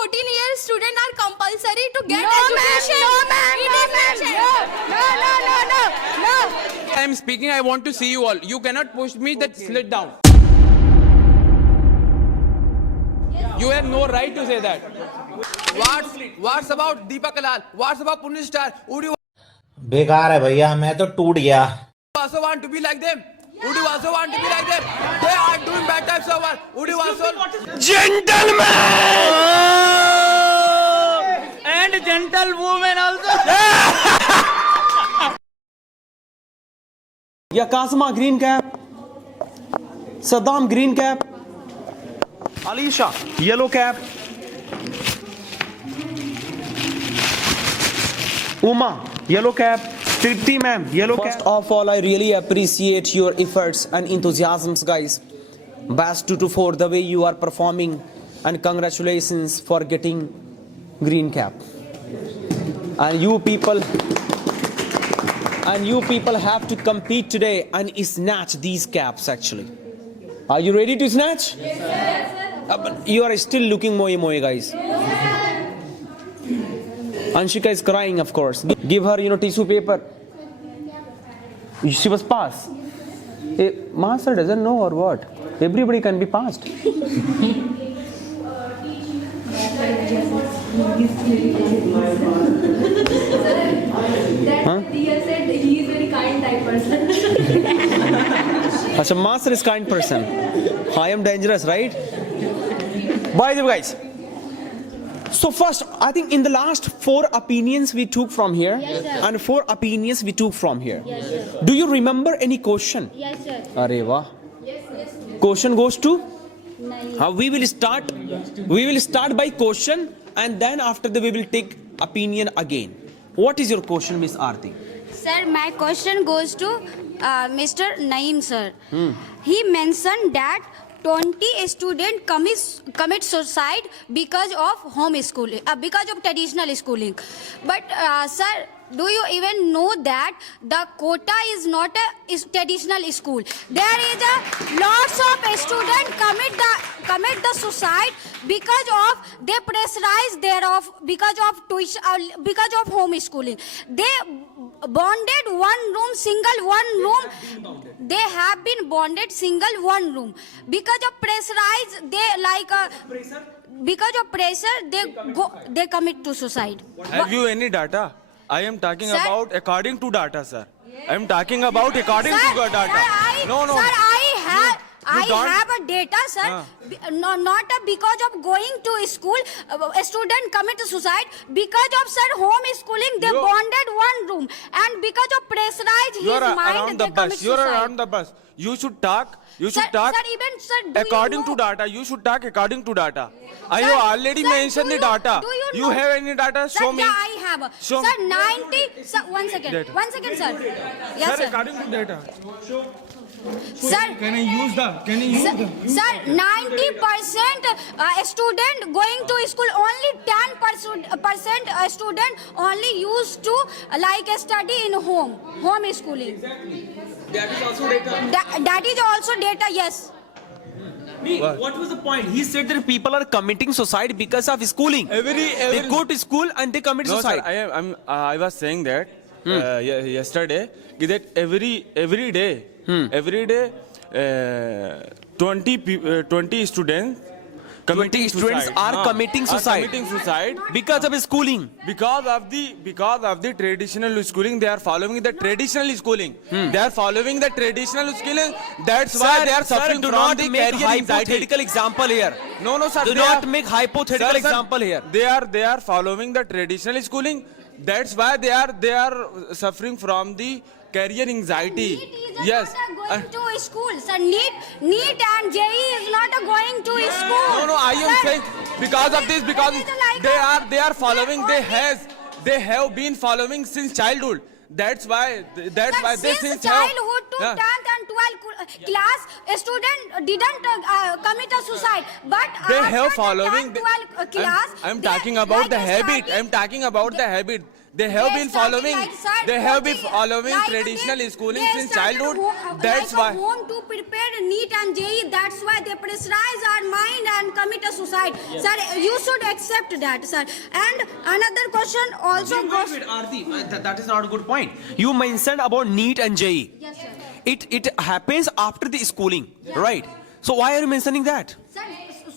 14-year students are compulsory to get No, education. No. I am speaking. I want to see you all. You cannot push me. That sit down. You have no right to say that. What's about Deepak Kalal? What's about Punish Star? Would you बेकार है भैया, मैं तो टूट गया। also want to be like them? Would you also want to be like them? They are doing bad types of work. Would you also? Gentlemen and gentlewomen also. Yeah, Kasma green cap, Saddam green cap, Alisha yellow cap, Uma yellow cap, Tripti ma'am yellow cap. First of all, I really appreciate your efforts and enthusiasms, guys. Best 2 to 4 the way you are performing, and congratulations for getting green cap. And you people have to compete today and snatch these caps actually. Are you ready to snatch? Yes, sir. But you are still looking moe, guys. Anshika is crying, of course. Give her, tissue paper. She was passed. Master doesn't know or what? Everybody can be passed. Tia said he is very kind type person. Achha, master is kind person. I am dangerous, right? By the way, guys. So first, I think in the last 4 opinions we took from here, Yes, sir. and 4 opinions we took from here. Yes, sir. Do you remember any question? Yes, sir. Arey wah. Question goes to? Nahin. We will start by question, and then after that we will take opinion again. What is your question, Miss Aarti? Sir, my question goes to Mr. Naeem, sir. He mentioned that 20 students commit suicide because of homeschooling, because of traditional schooling. But, sir, do you even know that the Kota is not a traditional school? There is lots of students commit the suicide because of they pressurize thereof because of tuition, because of homeschooling. They bonded single one room. They have been bonded single one room because of pressurize. Because of pressure they commit to suicide. Have you any data? I am talking Sir? about according to data, sir. I am talking about according Sir, to your data. No. Sir, I don't- have a data, sir. Not because of going to school, a student commit suicide. Because of, sir, homeschooling, they You- bonded one room. And because of pressurize his You are mind, around they the commit bus. You are suicide. around the bus. You should talk. You Sir, should talk sir, even, sir, do according you know, to data. You should talk according to data. I Sir, have already sir, mentioned do the you- data. do you You know- have any data? Sir, Show me. yeah, I have. Show Sir, me. 90. Sir, one second. Data. 1 second, sir. Yes, Sir, sir. according to data. Sir, Can I use Sir, 90% student going to school, only 10% student only used to study in home schooling. That is also data. That is also data, yes. What was the point? He said that people are committing suicide because of schooling. They go to school and they commit No, suicide. sir. I was saying that yesterday that every day 20 students 20 students are committing suicide. committing suicide Because of schooling. because of the traditional schooling. They are following the traditional schooling. They are following the traditional schooling. That's why they are suffering do from not the make career anxiety. hypothetical example here. No, sir. Do they not are- make hypothetical Sir, example here. They are following the traditional schooling. That's why they are suffering from the career anxiety. NEET is Yes. not going to school. Sir, NEET and JEE is not going to school. No, I am Sir, saying because of this, because it is like they are following. only- They have been following since childhood. That's why they Since since childhood to Yeah. 10th and 12th class, a student didn't commit a suicide. But They after have the following. 10th, 12th class, I'm they talking about the habit. study. I'm talking about the habit. They have been started following. like, sir, They have been coaching, following like traditional they- schooling they since started childhood. That's why. home to prepare NEET and JEE. That's why they pressurize our mind and commit a suicide. Sir, you should accept that, sir. And another question also goes. Wait, Aarti, that is not a good point. You mentioned about NEET and JEE. Yes, sir. It happens after the schooling, right? So why are you mentioning that? Sir,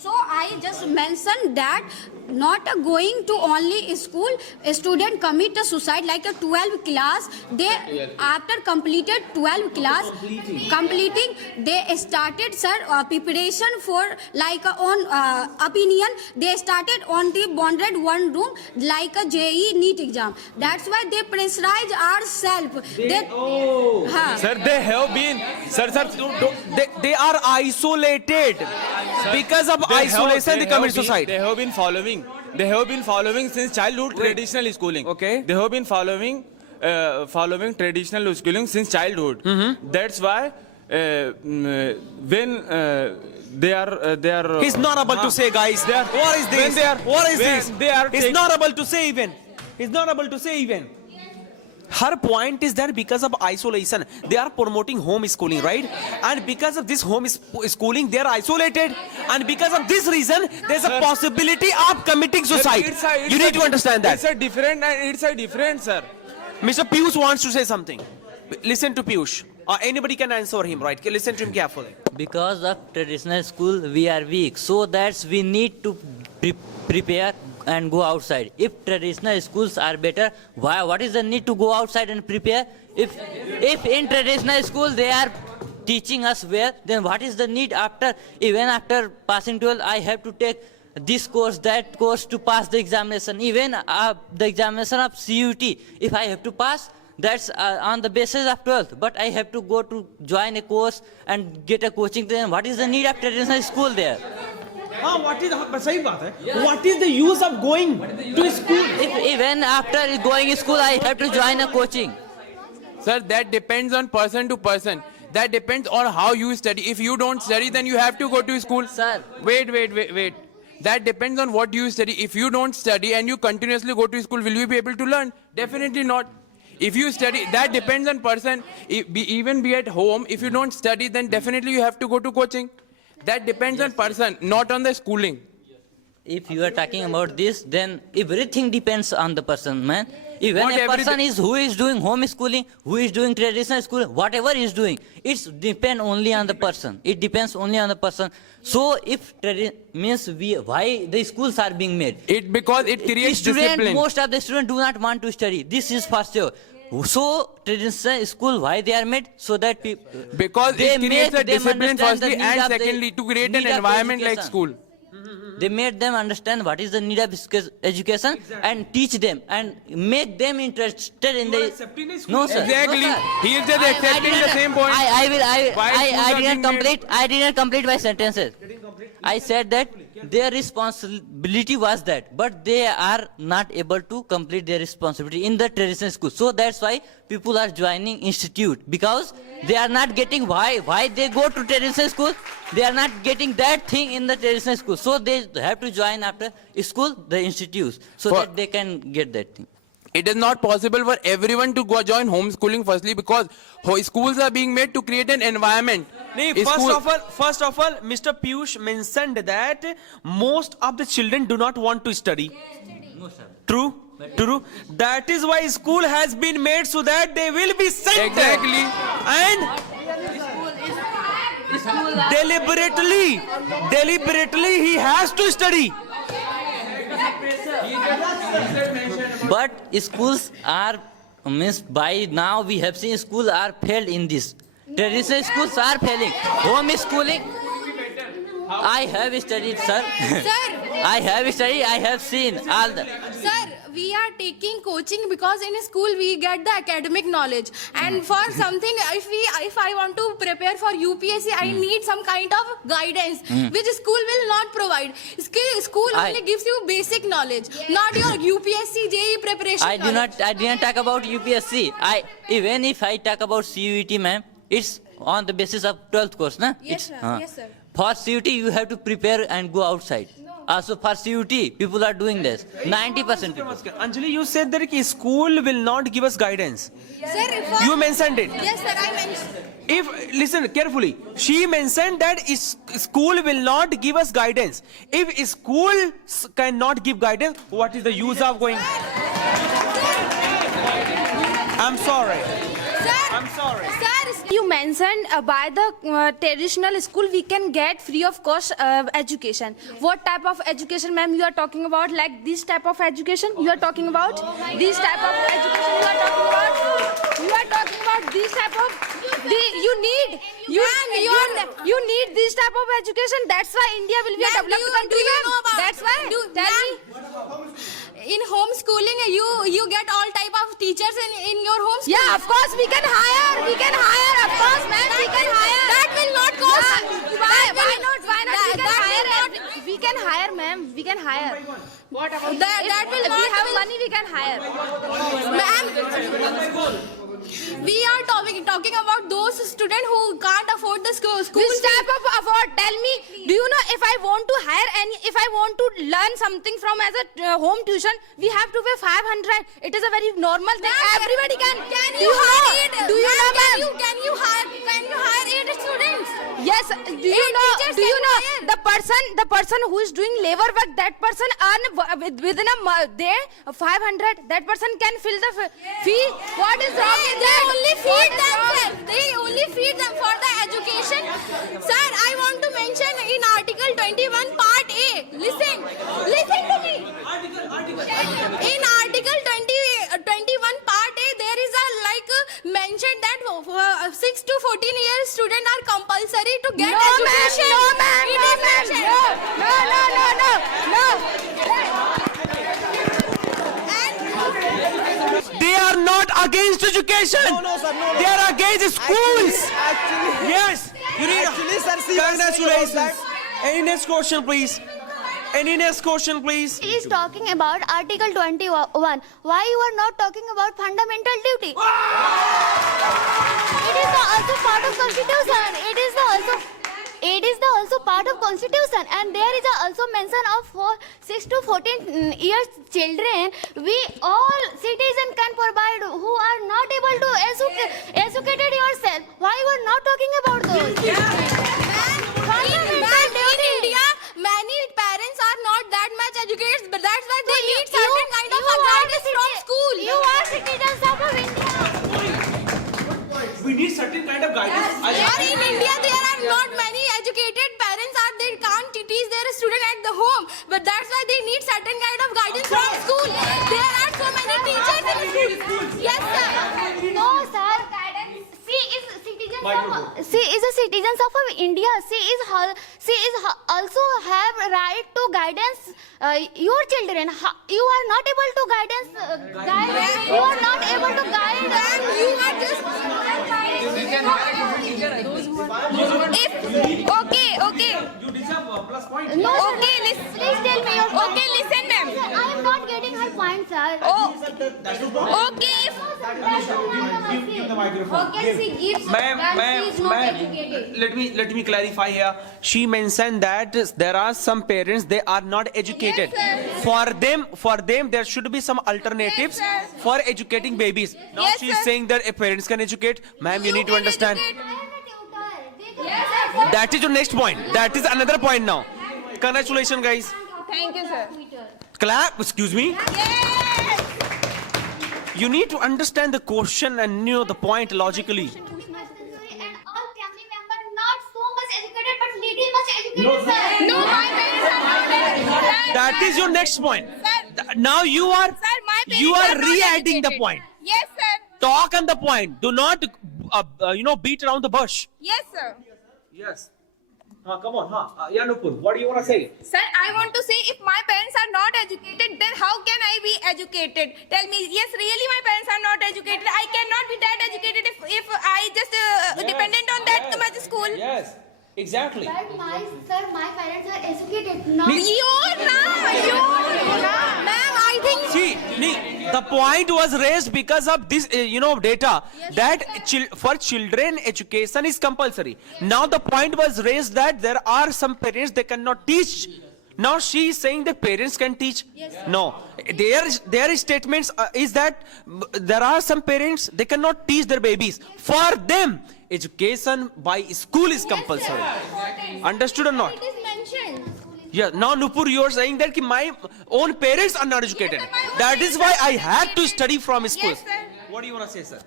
so I just mentioned that not going to only school, a student commit a suicide like a 12 class. They after completed 12 class, completing they started, sir, preparation for like on opinion. They started on the bonded one room like a JEE NEET exam. That's why they pressurize ourselves. Huh. Sir, they have been. Sir, They are isolated. Because of isolation, they commit suicide. They have been following. They have been following since childhood traditional schooling. Okay. They have been following traditional schooling since childhood. That's why when they are. He's not able to say, guys. What is this? What is this? He's not able to say even. He's not able to say even. Her point is that because of isolation, they are promoting homeschooling, right? And because of this homeschooling, they are isolated. And because of this reason, there's a possibility of committing suicide. You need to understand that. It's a different, sir. Mr. Piyush wants to say something. Listen to Piyush. Anybody can answer him, right? Listen to him carefully. Because of traditional school we are weak, so that's we need to prepare and go outside. If traditional schools are better, what is the need to go outside and prepare? If in traditional school they are teaching us well, then what is the need even after passing 12 I have to take this course, that course to pass the examination. Even the examination of CUT, if I have to pass, that's on the basis of 12th, but I have to go to join a course and get a coaching. Then what is the need of traditional school there? What is the use of going to school? If even after going to school, I have to join a coaching. Sir, that depends on person to person. That depends on how you study. If you don't study, then you have to go to school. Sir. Wait. That depends on what you study. If you don't study and you continuously go to school, will you be able to learn? Definitely not. If you study, that depends on person. Even be at home, if you don't study, then definitely you have to go to coaching. That depends on person, not on the schooling. If you are talking about this, then everything depends on the person, man. Even Not a person everything. is who is doing homeschooling, who is doing traditional school, whatever is doing, it's depend only on the person. It depends only on the person. So if means why the schools are being made? Because it creates discipline. Most of the students do not want to study. This is for sure. So traditional school, why they are made? So that people Because they it creates make a them discipline understand the firstly need and of the- secondly to create need an of the environment like education. school. They made them understand what is the need of education and teach them and make them interested in the. accepting the school. No, sir. Exactly. No, sir. He is just I accepting did the not- same point. I Why schools are did being not complete. I did not complete my sentences. I said that their responsibility was that, but they are not able to complete their responsibility in the traditional school. So that's why people are joining institute, because they are not getting why they go to traditional school. They are not getting that thing in the traditional school. So they have to join after school the institutes so For- that they can get that thing. It is not possible for everyone to go join homeschooling firstly because schools are being made to create an environment. First of all, Mr. Piyush mentioned that most of the children do not want to study. No, sir. True. That is why school has been made so that they will be sent there. Exactly. And deliberately he has to study. But schools are means by now we have seen schools are failed in this. Traditional schools are failing. Homeschooling. I have studied, sir. Sir. I have studied. I have seen all the. Sir, we are taking coaching because in school we get the academic knowledge, and for something if I want to prepare for UPSC, I need some kind of guidance which school will not provide. School only gives you basic knowledge, not your UPSC JEE preparation. I did not talk about UPSC. Even if I talk about CUET, ma'am, it's on the basis of 12th course, na? Yes, sir. Yes, sir. For CUET, you have to prepare and go outside. No. Also for CUT, people are doing this. 90% people. Anjali, you said that school will not give us guidance. Sir, You mentioned it. Yes, sir, I mentioned. If listen carefully, she mentioned that school will not give us guidance. If school cannot give guidance, what is the use of going? I'm sorry. I'm sorry. Sir, You mentioned by the traditional school we can get free of cost education. What type of education, ma'am, you are talking about? Like this type of education you are talking about? This type of education you are talking about? You are talking about this type of you need this type of education. That's why India will be a Ma'am, developed do country. you Ma'am. know about- That's why. Tell me. in homeschooling, you get all type of teachers in your homeschool. Yeah, of course we can hire. We can hire. Of course, ma'am, we can hire. That will not cost. Why not? Why not? That- We can that will hire. not- We can hire, ma'am. We can hire. That will If not. we have money, we can hire. Ma'am, we are talking about those students who can't afford the school. Which type of afford? Tell me. Do you know if I want to hire if I want to learn something from as a home tuition, we have to pay 500. It is a very normal thing. Ma'am, Everybody can. Can Do you hire know? it? Do you know, Ma'am, ma'am? Can you hire 8 students? Yes. Do you know? teachers Do you can know hire. the person who is doing labor work? That person earn within a day 500. That person can fill the fee. What is wrong with They that? only What feed is wrong? themselves. They only feed them for the education. Sir, I want to mention in Article 21 Part A. Listen to me. In Article 21 Part A, there is a mention that 6 to 14 years students are compulsory to get No, ma'am. education. No, ma'am. It No, is ma'am. mentioned. No. They are not against education. No, sir, no. They are against schools. Actually, Yes. You need. Actually, sir, see, I was saying Congratulations. about Any next question, please? Any next question, please? He is talking about Article 21. Why you are not talking about fundamental duty? It is also part of Constitution. It is the also part of Constitution, and there is also mention of 6 to 14 years children. We all citizens can provide who are not able to educated yourself. Why you are not talking about those? In India, many parents are not that much educated, but that's why they need certain kind of a guidance from school. You are citizens of India. We need certain kind of guidance. Sir, in India, there are not many educated parents they can't teach their student at the home, but that's why they need certain kind of guidance from school. There are so many teachers in school. Yes, sir. No, sir. She is a citizen of India. She is also have right to guidance your children. You are not able to guide. You are not able to guide. You are just. Okay. No, Okay, sir. Please tell me your point. Okay, listen, ma'am. Sir, I am not getting her point, sir. Okay. How can she give Ma'am, that she is not educated? let me clarify here. She mentioned that there are some parents they are not educated. For them there should be some alternatives for educating babies. Now Yes, she is sir. saying that if parents can educate, ma'am, you need to can understand. educate. I am a tutor. They Yes, can- sir. That is your next point. That is another point now. Congratulations, guys. Thank you, sir. Clap. Excuse me. You need to understand the question and know the point logically. And all family members not so much educated but little much educated, sir. No, my parents are not educated. That is your next point. Now you are Sir, my parents you are are not re-adding the educated. point. Yes, sir. Talk on the point. Do not beat around the bush. Yes, sir. Yes. Come on. Yeah, Nupur. What do you want to say? Sir, I want to say if my parents are not educated, then how can I be educated? Tell me, yes, really my parents are not educated. I cannot be that educated if I just dependent on that much school. Yes. Exactly. But my parents are educated. Not Ma'am, I think See, the point was raised because of this, data that for children education is compulsory. Now the point was raised that there are some parents they cannot teach Now she is saying that parents can teach. No, their statements is that there are some parents they cannot teach their babies. For them, education by school is compulsory. Understood or not? It is mentioned. Yeah. Now Nupur, you are saying that ki my own parents are not educated. That is why I had to study from school. Yes, sir. What do you want to say, sir?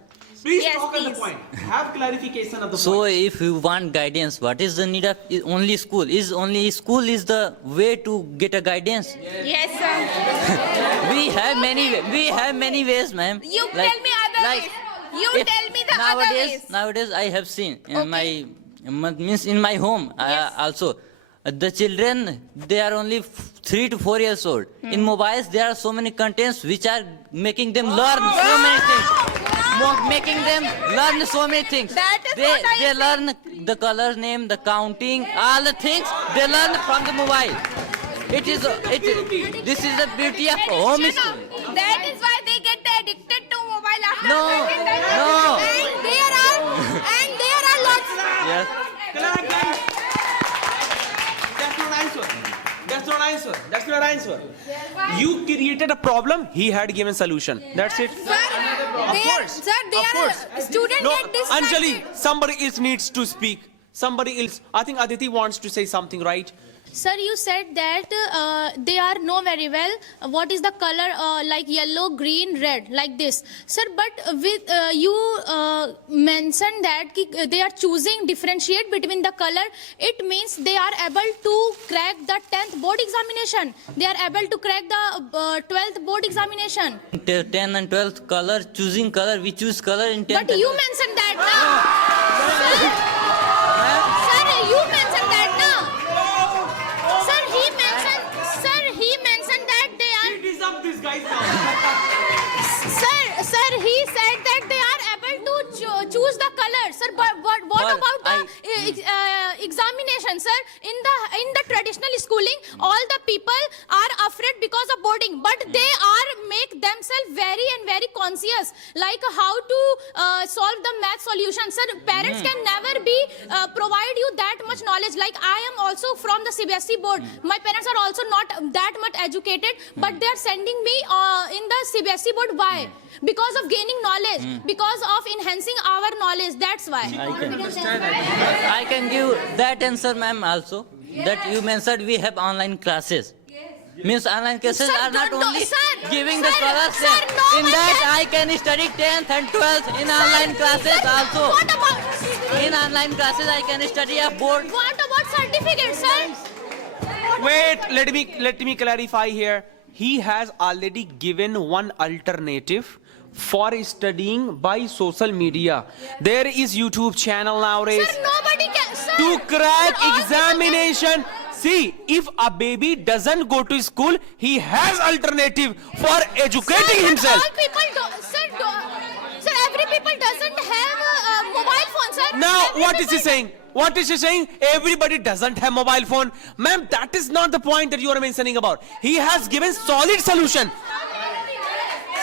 Please Yes, talk on the please. point. Have clarification of the So point. if you want guidance, what is the need of only school? Is only school is the way to get a guidance? Yes, sir. We have many ways, ma'am. You tell me other ways. You if tell me the other ways. Nowadays, I have seen in Okay. means in my home Yes. also. The children, they are only 3 to 4 years old. Hmm. In mobiles, there are so many contents which are making them learn so many things. Making them learn so many things. That is what I they learn the color name, the counting, all the things they learn from the mobile. This is the beauty of home school. That is why they get addicted to mobile after No, certain time. no. And there are lots. Yes. That's not answer. That's not answer. You created a problem. He had given solution. That's it. Student No, get distracted. Anjali, somebody else needs to speak. Somebody else. I think Aditi wants to say something, right? Sir, you said that they are know very well what is the color like yellow, green, red, like this. Sir, but with you mentioned that they are choosing differentiate between the color. It means they are able to crack the 10th board examination. They are able to crack the 12th board examination. 10 and 12th color, choosing color, we choose color in 10th. But you mentioned that now. Sir, you mentioned that now. Sir, he mentioned that they are. Sir, he said that they are able to choose the color. Sir, but what Well, about the examination, sir? In the traditional schooling, all the people are afraid because of boarding, but they are make themselves very conscious, like how to solve the math solution. Sir, parents can never be provide you that much knowledge. Like I am also from the CBSE board. My parents are also not that much educated, but they are sending me in the CBSE board. Why? Because of gaining knowledge, because of enhancing our knowledge. That's why. I can give that answer, ma'am, also. That you mentioned we have online classes. Means online classes Sir, are not don't- only sir, giving the sir, colors. sir, no in one that can- I can study 10th and 12th in online classes Sir, also. What about? In online classes I can study a board. What about certificates, sir? Wait, let me clarify here. He has already given one alternative for studying by social media. There is YouTube channel nowadays. Sir, nobody can. Sir, To crack sir, all examination. See, if a baby doesn't go to school, he has alternative for educating Sir, himself. All people do, sir, every people doesn't have a mobile phone, sir. Now, Every what is he people- saying? What is he saying? Everybody doesn't have mobile phone. Ma'am, that is not the point that you are mentioning about. He has given solid solution.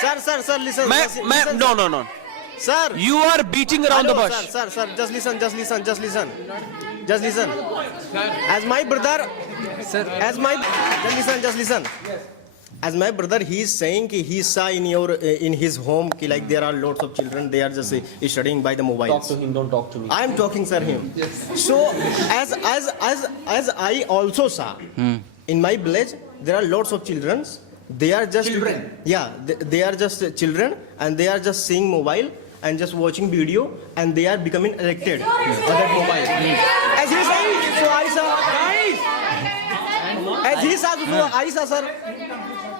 Sir, listen. Ma'am, no. Sir. You are beating around the Hello, bush. Sir, just listen. As my brother, just listen. As my brother, he is saying कि he saw in his home कि like there are lots of children, they are just studying by the mobiles. Talk to him, don't talk to me. I am talking, sir, him. So as I also saw in my village, there are lots of children. They are just Children? Yeah, they are just children, and they are just seeing mobile and just watching video, and they are becoming addicted on that mobile. As he said, so I saw. As he said, so I saw, sir.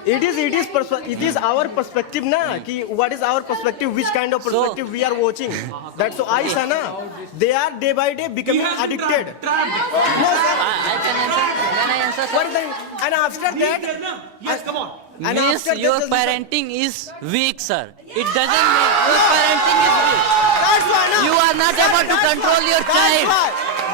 It is our perspective na कि what is our perspective, which kind of perspective we are watching. That's so I saw na. They are day by day becoming addicted. No, sir. I can answer. Can I answer, sir? What then? And after that, Yes, come on. and Means after that, your just listen. parenting is weak, sir. It doesn't mean your parenting is weak. That's why, na. You are not able to control your child.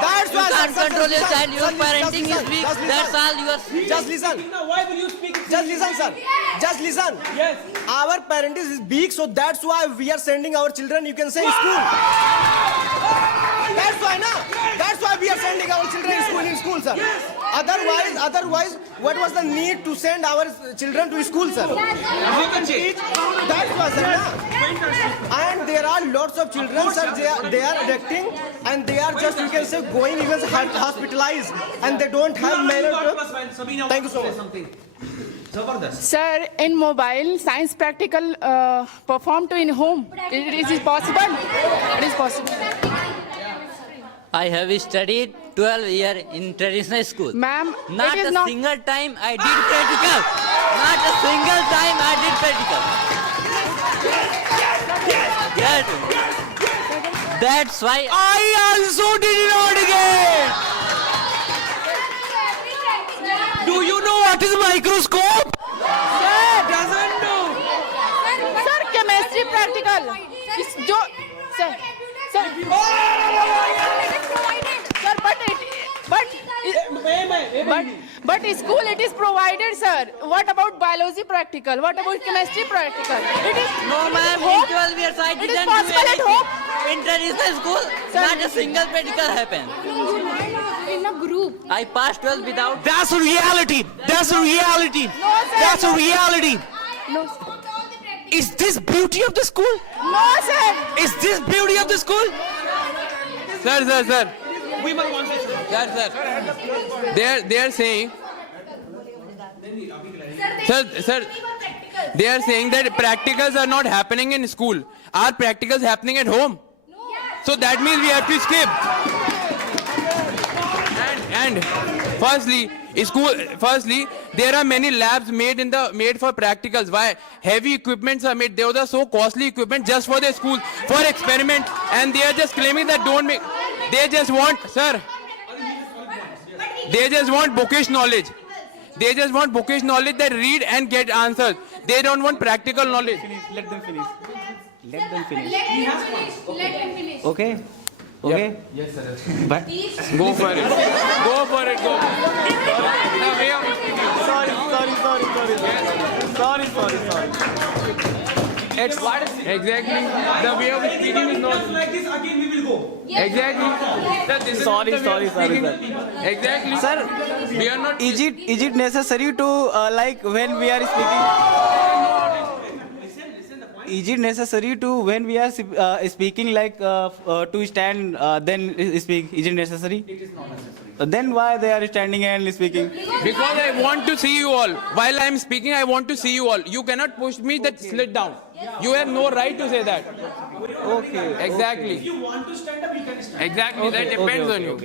That's You why. can't sir, control your just child. Your listen, parenting just is weak. listen, That's all you are. Just listen. Why will you speak? Just listen, sir. Just listen. Yes. Our parenting is big, so that's why we are sending our children, you can say, school. That's why, na. That's why we are sending our children in school, sir. Otherwise, what was the need to send our children to school, sir? We can teach. That was it, na? And there are lots of children, sir. They are addicting, and they are just, you can say, going even hospitalized, and they don't have manner to. Thank you so much. Sir, in mobile, science practical performed in home. It is possible? It is possible. I have studied 12 years in traditional school. Ma'am, Not it is a not. single time I did practical. Not a single time I did practical. Yes. That's why I also did not again. Do you know what is microscope? Doesn't do. Sir, chemistry practical. Sir, but school it is provided, sir. What about biology practical? What about chemistry practical? It is no ma'am, home. in 12 years I It is didn't do possible at anything. home. In traditional school, Sir, not a single practical happened. In a group. I passed 12 without. That's a reality. That's a reality. No, sir. That's a reality. No, sir. Is this beauty of the school? No, sir. Is this beauty of the school? Sir. Sir. They are saying. Sir. They are saying that practicals are not happening in school. Are practicals happening at home? So that means we have to skip. And firstly, there are many labs made for practicals. Why? Heavy equipments are made. Those are so costly equipment just for the school, for experiment, and they are just claiming that don't make. They just want, sir. They just want bookish knowledge. They just want bookish knowledge that read and get answers. They don't want practical knowledge. Let them finish. Let them finish. Let him finish. Okay. Okay. Yes, sir. But Go for it. Go for it. Go. The way of speaking. Sorry. It's exactly the way of speaking is not like this again we will go. exactly. Sir, this is not the way of speaking. Exactly. Sir, we are not. is it necessary to like when we are speaking? Is it necessary to when we are speaking like to stand then speak? Is it necessary? It is not necessary. Then why they are standing and speaking? Because I want to see you all. While I am speaking, I want to see you all. You cannot push me that slit down. You have no right to say that. Okay. Exactly. If you want to stand up, you can stand. Exactly. That depends on you.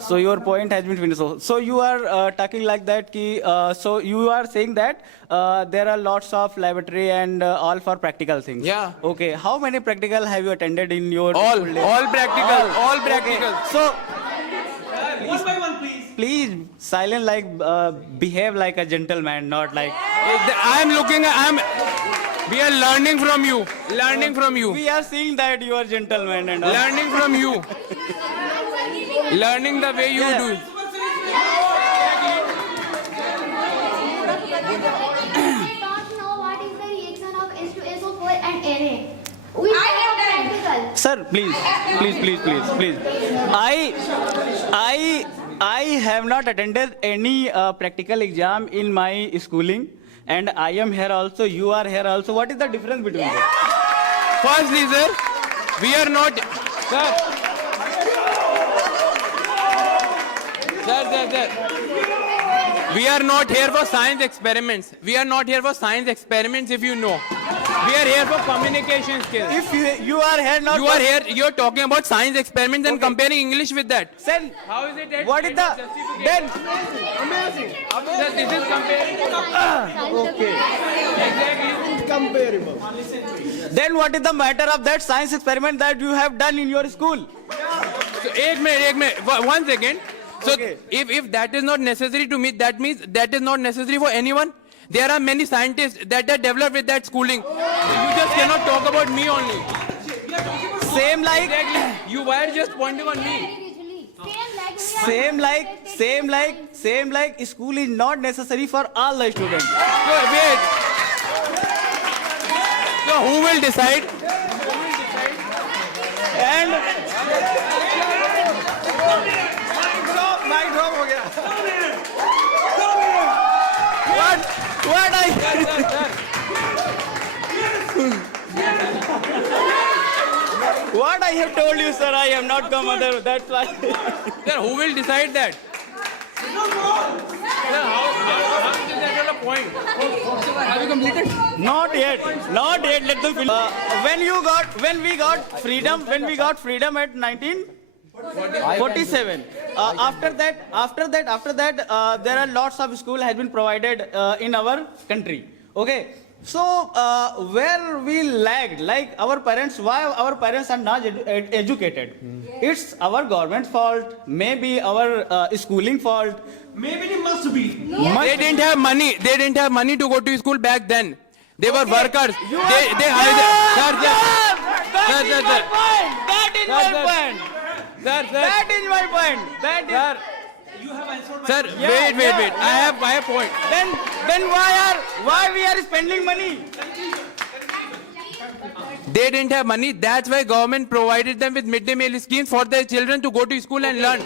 So your point has been finished. So you are talking like that. So you are saying that there are lots of laboratory and all for practical things. Yeah. Okay. How many practical have you attended in your All school days? practical. All Okay. practical. So one by one, please. Please, silent like behave like a gentleman, not like. We are learning from you. Learning from you. We are seeing that you are gentleman and all. Learning from you. Learning the way you Yeah. do. They don't know what is the reaction of H2SO4 and array. We have practical. Sir, please. I have not attended any practical exam in my schooling, and I am here also. You are here also. What is the difference between them? Firstly, sir, we are not. Sir. We are not here for science experiments. We are not here for science experiments, if you know. We are here for communication skills. If you are here not. You are here, you're talking about science experiments and Okay. comparing English with that. Then How is it? what is the then? Sir, this is comparing. Okay. Exactly. Then what is the matter of that science experiment that you have done in your school? So, एक minute. 1 second. So, Okay. if that is not necessary to me, that means that is not necessary for anyone. There are many scientists that are developed with that schooling. You just cannot talk about me only. Same like. Exactly. You were just pointing on me. Same like school is not necessary for all the students. So, wait. So, who will decide? And mike drop हो गया. What I What I have told you, sir, I have not come other. That's why. Sir, who will decide that? Sir, how is that a point? Have you completed? Not yet. Let them finish. When we got freedom at 1947. After that, there are lots of school has been provided in our country. Okay. So where we lagged, like our parents, why our parents are not educated? It's our government's fault. Maybe our schooling fault. Maybe it must be. They didn't have money. They didn't have money to go to school back then. They were workers. They hired. That is my point. That is my point. You have answered. Sir, wait. I have point. Then why we are spending money? They didn't have money. That's why government provided them with midday meal schemes for their children to go to school and learn.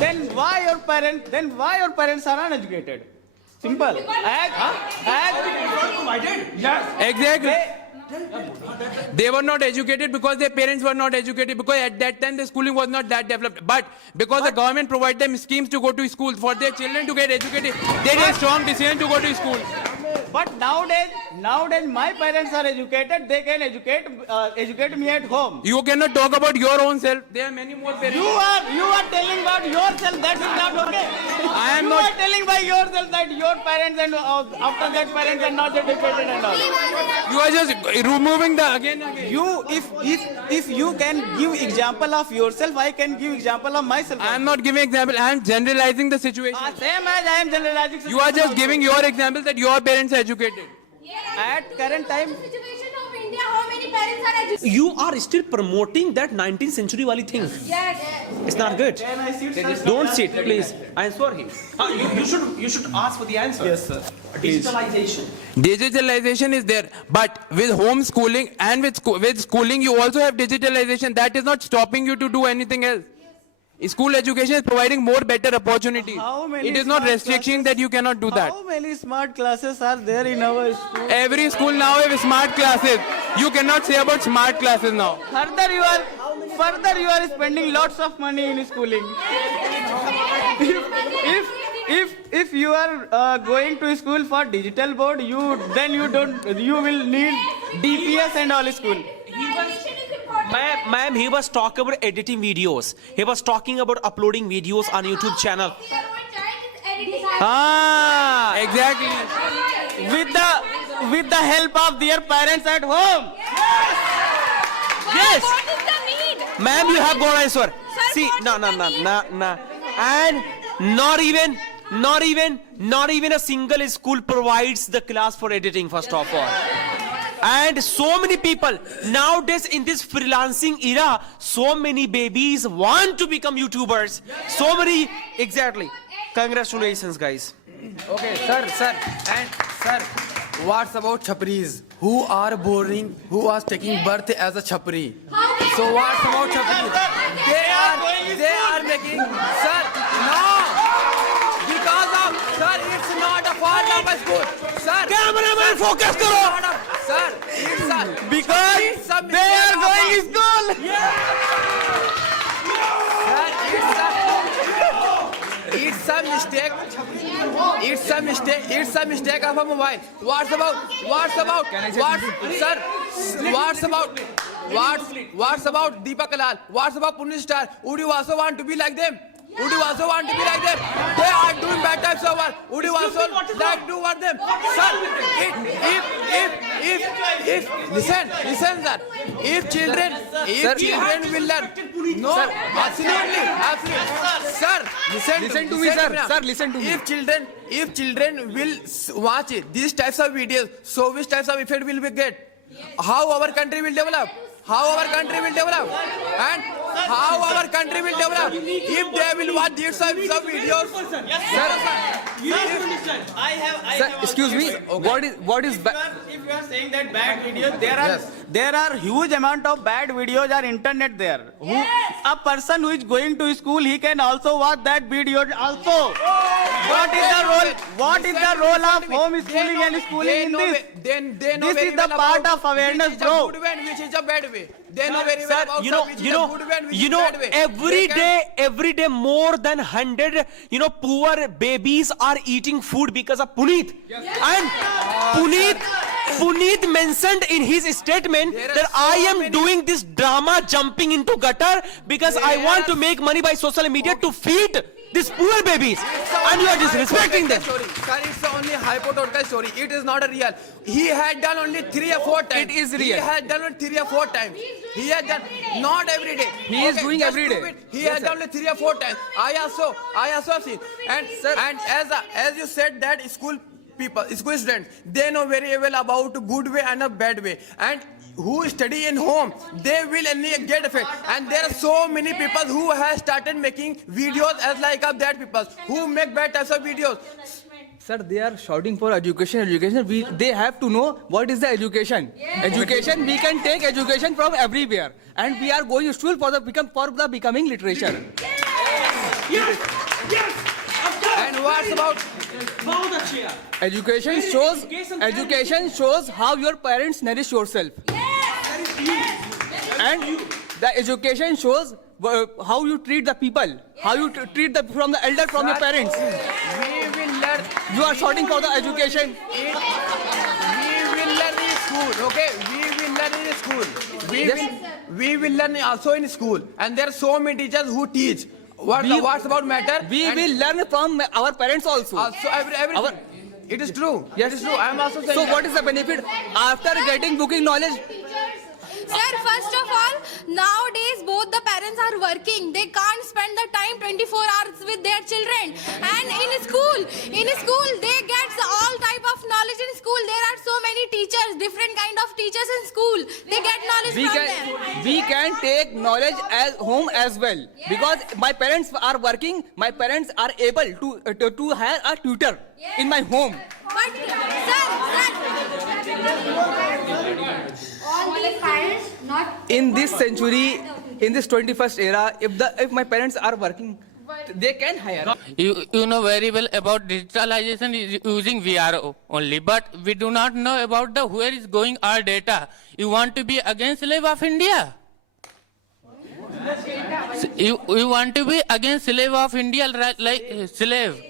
Then why your parents are uneducated? Simple. Exactly. They were not educated because their parents were not educated, because at that time the schooling was not that developed. But because the government provided them schemes to go to school for their children to get educated, they did a strong decision to go to school. But nowadays my parents are educated. They can educate me at home. You cannot talk about your own self. There are many more parents. You are telling about yourself. That is not okay. I am you not. are telling by yourself that your parents and after that parents are not educated and all. You are just removing the again. You, if you can give example of yourself, I can give example of myself. I am not giving example. I am generalizing the situation. Same as I am generalizing. You are just giving your example that your parents are educated. At current time. Situation of India, how many parents are educated? You are still promoting that 19th century wali thing. Yes. It's not good. Can I sit, sir? Don't sit, please. Answer him. You should ask for the answer. Yes, sir. Digitalization. Digitalization is there, but with homeschooling and with schooling, you also have digitalization. That is not stopping you to do anything else. School education is providing more better opportunities. It is not restricting that you cannot do that. How many smart classes are there in our school? Every school now has smart classes. You cannot say about smart classes now. Further you are spending lots of money in schooling. If you are going to school for digital board, you will need DPS and all school. Ma'am, he was talking about editing videos. He was talking about uploading videos on YouTube channel. Exactly. With the help of their parents at home. Yes. What is the need? Ma'am, you have got answer. See, no. And not even a single school provides the class for editing, first of all. And so many people nowadays in this freelancing era, so many babies want to become YouTubers. So many, exactly. Congratulations, guys. Okay, sir, and sir, what's about chapris who are boring, who are taking birth as a chapri? So what's about chapris? They are making, sir, no, because of, sir, it's not a fault of a school, sir. Cameraman, focus karo. Sir, it's a, Because they are going to school. It's a mistake. It's a mistake of a mobile. What's about? What's about Deepak Kalal? What's about Punish Star? Would you also want to be like them? They are doing bad types of work. Would you also like to do them? Sir, if listen, sir. If children will learn. No, absolutely. Sir, listen to me, sir. Sir, listen to me. If children will watch these types of videos, so which types of effect will we get? How our country will develop? And how our country will develop if they will watch these types of videos. Sir, excuse me. What is If you you are saying that bad videos, there are huge amount of bad videos are internet there. A person who is going to school, he can also watch that video also. What is the role of homeschooling and schooling in this? This is the part of awareness, bro. Which is a good way and which is a bad way. They know very well about you know, which is a good way and which is a bad way. every day more than 100, poor babies are eating food because of Puneet. And Puneet mentioned in his statement that I am doing this drama jumping into gutter because I want to make money by social media to feed these poor babies. And you are disrespecting them. Sir, it's only hypothetical story. It is not a real. He had done only 3 or 4 times. It is real. He had done only 3 or 4 times. He had done not every day. He is doing just every day. prove it. He had done only 3 or 4 times. I also have seen. And as you said that school students, they know very well about good way and a bad way. And who study in home, they will only get effect. And there are so many people who have started making videos as like of that people who make bad types of videos. Sir, they are shouting for education. They have to know what is the education. Education, we can take education from everywhere. And we are going to school for the becoming literature. And what's about Education shows how your parents nourish yourself. And the education shows how you treat the people, how you treat from the elder, from your parents. we will learn. You are shouting for the education. We will learn in school, okay? We will learn in school. We will learn also in school. And there are so many teachers who teach. What's about matter? We will learn from our parents also. Also, everything. It is true. Yes. It is true. I am also saying So that. what is the benefit after getting booking knowledge? Sir, first of all, nowadays both the parents are working. They can't spend the time 24 hours with their children. And in school, they get all type of knowledge in school. There are so many teachers, different kind of teachers in school. They get knowledge from them. We can take knowledge as home as well, because my parents are working. My parents are able to hire a tutor in my home. But sir, All these parents not. In this century, in this 21st era, if my parents are working, they can hire. You know very well about digitalization is using VR only, but we do not know about where is going our data. You want to be against slave of India? You want to be against slave of India, like slave?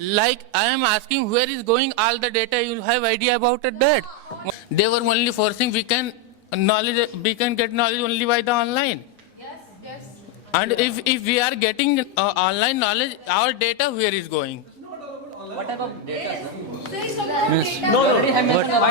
Like I am asking, where is going all the data? You have idea about that? They were only forcing we can get knowledge only by the online. yes. And if we are getting online knowledge, our data where is going? I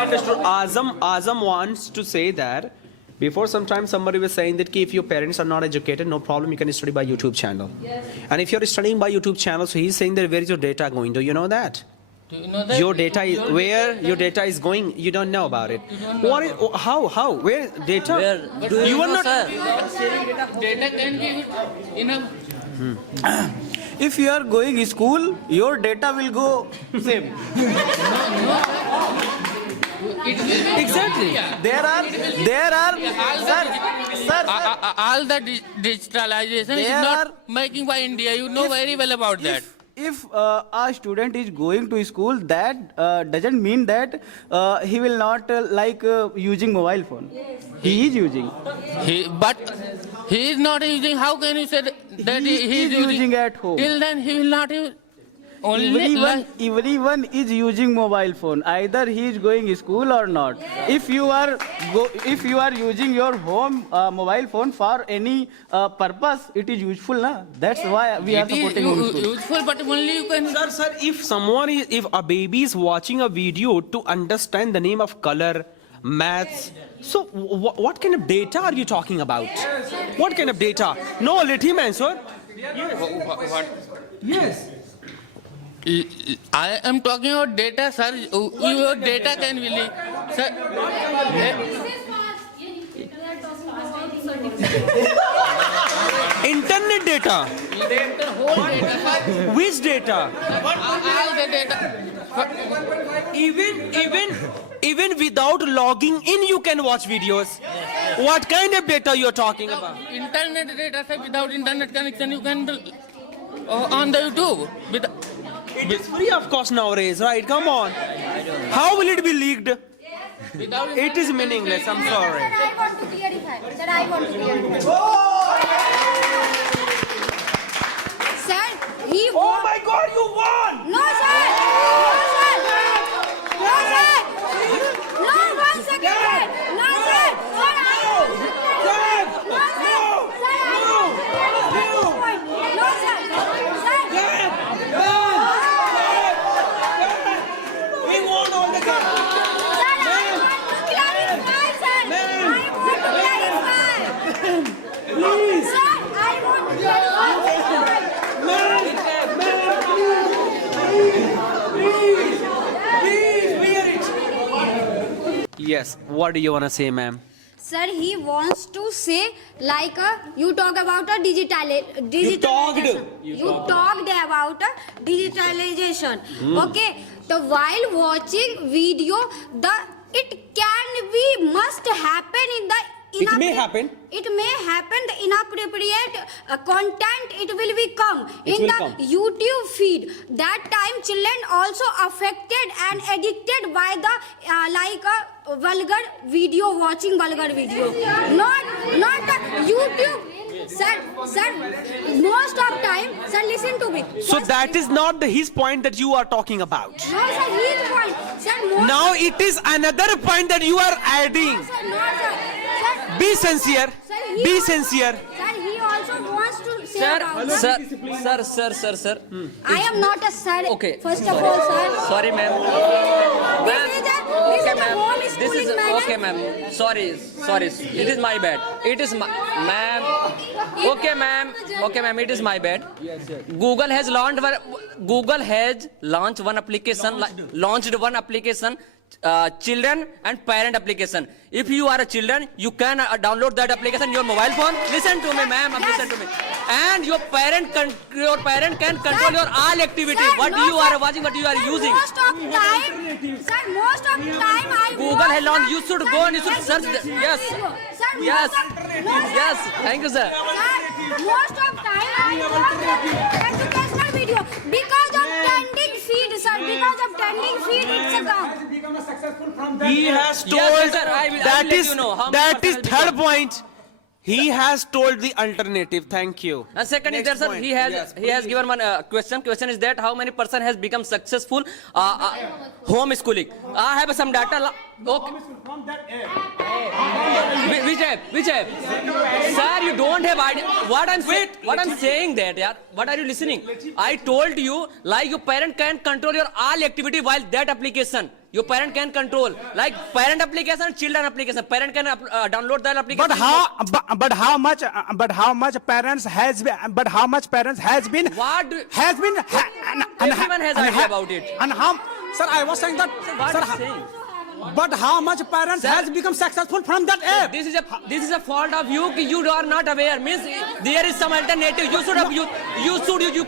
understood. Azam wants to say that before some time somebody was saying that if your parents are not educated, no problem, you can study by YouTube channel. Yes. And if you're studying by YouTube channel, so he's saying that where is your data going? Do you know that? Do you know that? Your data is where your data is going. You don't know about it. What is how where data? Where do you are know, not. sir? Data can be enough. If you are going to school, your data will go same. Exactly. There are All the digitalization is not making by India. You know very well about that. If a student is going to school, that doesn't mean that he will not using mobile phone. He is using. But he is not using. How can you say that he is using at home? Till then he will not use. Only Everyone is using mobile phone. Either he is going to school or not. If you are using your home mobile phone for any purpose, it is useful, na? That's why we are supporting homeschool. Useful, but only you can. Sir, if a baby is watching a video to understand the name of color, maths, so what kind of data are you talking about? What kind of data? No, let him answer. What? Yes. I am talking about data, sir. Your data can be leaked. Sir, Internet data. Whole data. Which data? All the data. Even without logging in, you can watch videos. What kind of data you're talking about? Internet data, sir. Without internet connection, you can on the YouTube. It is free of cost nowadays, right? Come on. How will it be leaked? Without It is meaningless. I'm sorry. I want to clarify. Sir, I want to clarify. Sir, he Oh my God! You won! No, sir! No, sir! No, sir! No, 1 second, sir! No, sir! Sir, I... No, sir! Sir, I want to clarify this point. No, sir! Sir! We won all the game. Sir, I want to clarify, sir! I want to clarify! Please. Sir, I want to clarify this point! Yes. What do you want to say, ma'am? Sir, he wants to say like you talk about a digitalization. You talked about a digitalization. Okay. So while watching video, it can be must happen in the. It may happen. It may happen the inappropriate content. It will become It in will the come. YouTube feed. That time children also affected and addicted by the vulgar video, watching vulgar video. Not YouTube. Sir, most of time, sir, listen to me. So that is not his point that you are talking about. No, sir, his point. Sir, most Now it is another point that you are adding. Sir, no, sir. Sir, Be sincere. Sir, he Be wants- sincere. Sir, he also wants to say about Sir. I am not a sir. Okay. First of all, sir. Sorry, ma'am. This is a homeschooling manner. Okay, ma'am. Sorry. It is my bad. It is my, ma'am. Okay, ma'am. It is my bad. Google has launched one application. Children and parent application. If you are a children, you can download that application on your mobile phone. Listen to me, ma'am. Listen to me. And your parent can control your all activity. Sir, What no, you are sir. watching, what you are Sir, using. Most of time, I Google watch has launched. the- You should Sir, go and you should search. educational Yes. video. Sir, Yes. no, sir. Yes. Thank you, sir. Sir, most of time I watch the educational video because of trending feed, sir. Because of trending feed, it's a come. He has told Yes, sir. I will that let is you know how many that is percent third point. He has told the alternative. Thank you. And second is Next that, sir, point. he has Yes, given one question. Question is that how many person has become successful homeschooling? I have some data. Okay. Which app? Sir, you don't have idea. What I'm saying that, yeah. What are you listening? I told you, like your parent can control your all activity while that application. Your parent can control, like parent application, children application. Parent can download that application. But how much parents has been What do- has been Everyone has idea about it. and how, sir, I was saying that, What sir, are you saying? but how much parents Sir, has become successful from that app? This is a fault of you. कि You are not aware. Means there is some alternative. You should have you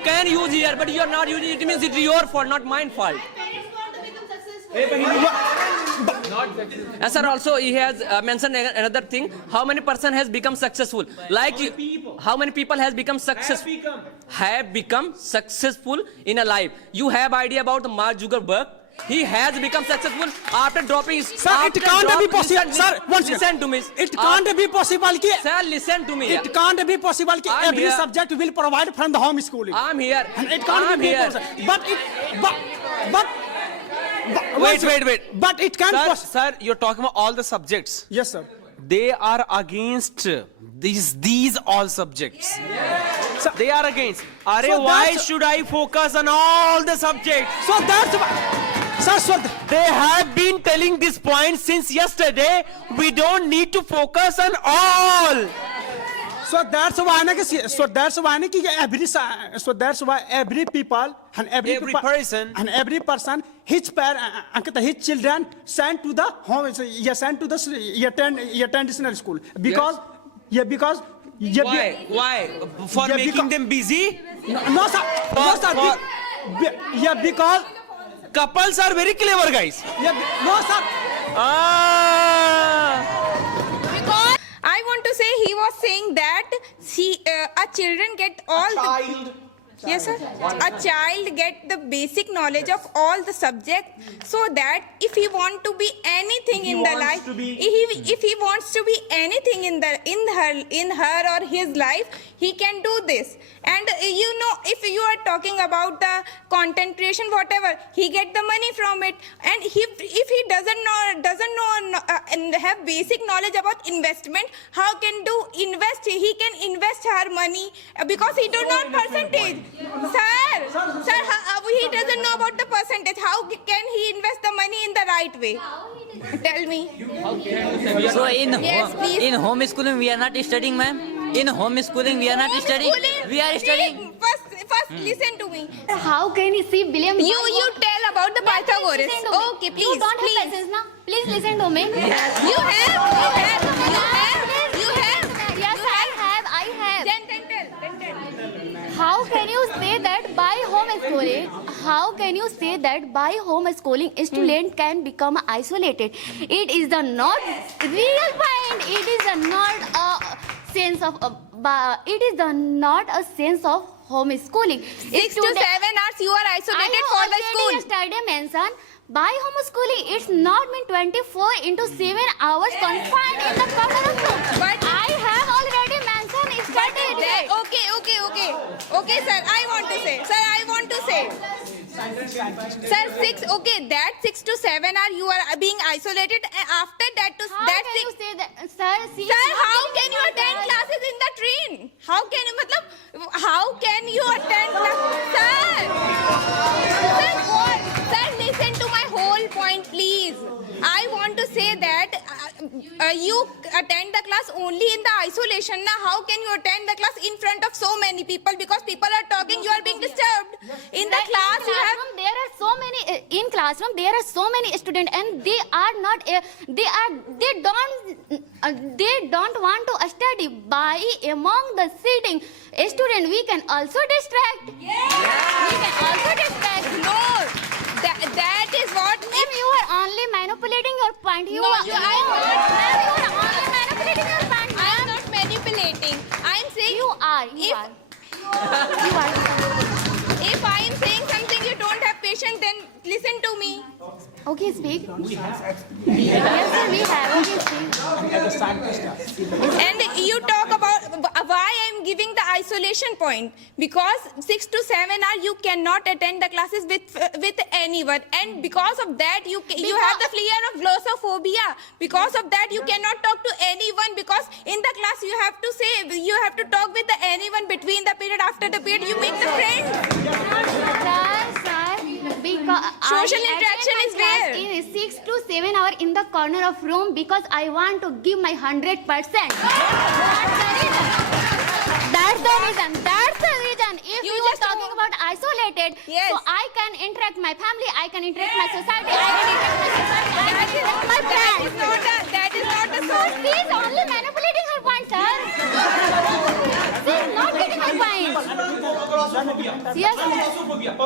can use here, but you are not using it. Means it's your fault, not mine fault. And sir, also he has mentioned another thing. How many person has become successful? Like how many people has become successful? Have become successful in a life. You have idea about Mark Zuckerberg? He has become successful after dropping his. Sir, it can't be possible. Sir, Listen to me. It can't be possible. Sir, listen to me. It can't be possible. I'm Every here. subject will provide from the homeschooling. I'm here. And it can't I'm be here. possible. But Wait. But it can Sir, sir, you're talking about all the subjects. Yes, sir. They are against these all subjects. So- They are against. Are So why that's- should I focus on all the subjects? So that's why, sir. They have been telling this point since yesterday. We don't need to focus on all. So that's why every people and Every person. every person, his children sent to the home, sent to the traditional school because Yeah, Why? For Yeah, making because- them busy? No, sir. No, sir. Yeah, because. Couples are very clever, guys. Yeah, no, sir. Because I want to say he was saying that children get all the. Yes, sir. A child get the basic knowledge of all the subjects, so that if he want to be anything in the life, if he wants to be anything in her or his life, he can do this. And if you are talking about the content creation, whatever, he get the money from it. And if he doesn't know and have basic knowledge about investment, how can do invest? He can invest her money because he don't know percentage. Sir, he doesn't know about the percentage. How can he invest the money in the right way? Tell me. So Yes, please. in homeschooling we are not studying, ma'am. In homeschooling we are not studying. We are studying. First, listen to me. How can you see William? You tell about the Pythagoras. Listen to me. Okay, please. You don't please. have patience now. Please listen to me. You have. Yes, I have. Then tell. How can you say that by homeschooling? How can you say that by homeschooling student can become isolated? It is the not real point. It is the not a sense of. It is the not a sense of homeschooling. 6 to 7 hours you are isolated for the school. Yesterday mentioned by homeschooling it's not mean 24/7 hours confined in the corner of room. But I have already mentioned studied. Okay, sir. I want to say. Sir, 6 to 7 hours you are being isolated. After that to How that can 6. you say that, sir? See, Sir, how can you attend classes in the train? How can you attend Sir, what? Sir, listen to my whole point, please. I want to say that you attend the class only in the isolation. Now, how can you attend the class in front of so many people? Because people are talking, you are being disturbed. In the class, you have. There are so many in classroom. There are so many students, and they are not. They don't want to study. By among the sitting student, we can also distract. We can also distract. No, that is what. Ma'am, you are only manipulating your point. No, I'm not. Ma'am, you are only manipulating your point. I am not manipulating. I am saying. You are. You are. If I am saying something you don't have patience, then listen to me. Okay, speak. Yes, sir, we have. Okay, speak. And you talk about why I am giving the isolation point. Because 6 to 7 hours you cannot attend the classes with anyone, and because of that you have the fear of glossophobia. Because of that you cannot talk to anyone, because in the class you have to talk with anyone between the period. After the period you make the friends. Sir, because Social I interaction attend is my class where? in 6 to 7 hours in the corner of room because I want to give my 100%. That's the reason. If you are talking about isolated, Yes. so I can interact my family, I can interact my society, I can interact my society, I can interact my friends. That is not the So she is only manipulating her point, sir. She is not getting my point. Yes.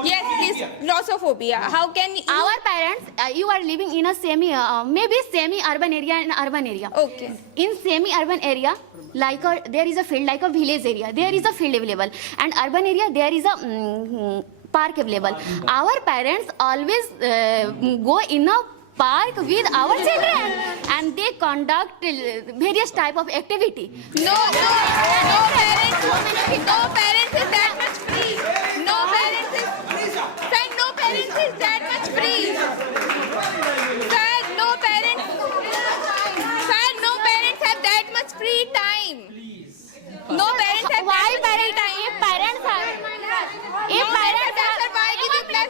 Yes, please. Glossophobia. How can you? Our parents, you are living in a maybe semi-urban area and urban area. Okay. In semi-urban area, there is a field, like a village area, there is a field available. And urban area, there is a park available. Our parents always go in a park with our children and they conduct various type of activity. No parents is that much free. No parents is that much free. Sir, no parents have that much free time. No parents have Why that much free parents? time. If parents are, Sir, why give you plus?